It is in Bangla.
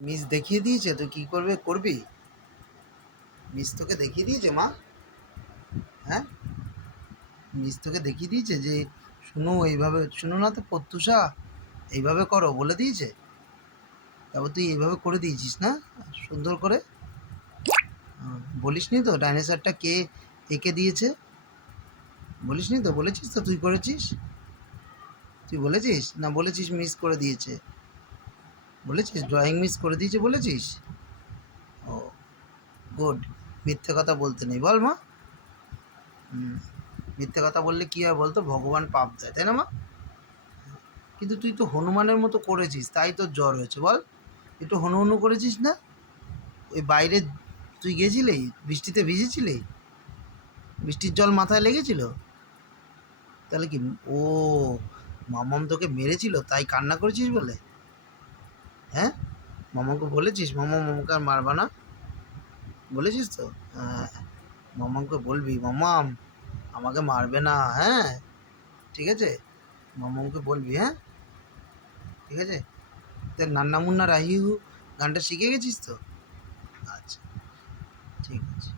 মিস দেখিয়ে দিয়েছে তুই কি করবে করবি? মিস তোকে দেখিয়ে দিয়েছে মা? হ্যাঁ, মিস তোকে দেখিয়ে দিয়েছে যে শুনো এইভাবে শুনো না তো প্রত্যুষা, এইভাবে করো বলে দিয়েছে? তারপর তুই এইভাবে করে দিয়েছিস না সুন্দর করে? বলিসনি তো ডাইনোসরটা কে এঁকে দিয়েছে? বলিসনি তো? বলেছিস তো তুই করেছিস? তুই বলেছিস না বলেছিস মিস করে দিয়েছে? বলেছিস ড্রয়িং মিস করে দিয়েছে বলেছিস? ও, গুড। মিথ্যে কথা বলতে নেই, বল মা। মিথ্যে কথা বললে কী হয় বলতো? ভগবান পাপ দেয়, তাই না মা? কিন্তু তুই তো হনুমানের মতো করেছিস, তাই তোর জ্বর হয়েছে বল। একটু হনু হনু করেছিস না? ওই বাইরে তুই গেছিলি, বৃষ্টিতে ভিজেছিলি, বৃষ্টির জল মাথায় লেগেছিল? তাহলে কি? ও, মামাম তোকে মেরেছিল তাই কান্না করেছিস বলে? হ্যাঁ, মামাকে বলেছিস মামাকে আর মারবা না? বলেছিস তো? হ্যাঁ, মামাকে বলবি মামাম আমাকে মারবে না, হ্যাঁ? ঠিক আছে, মামাকে বলবি, হ্যাঁ? ঠিক আছে। তোর নান্না মুন্না রাহিহু গানটা শিখে গেছিস তো? আচ্ছা, ঠিক আছে।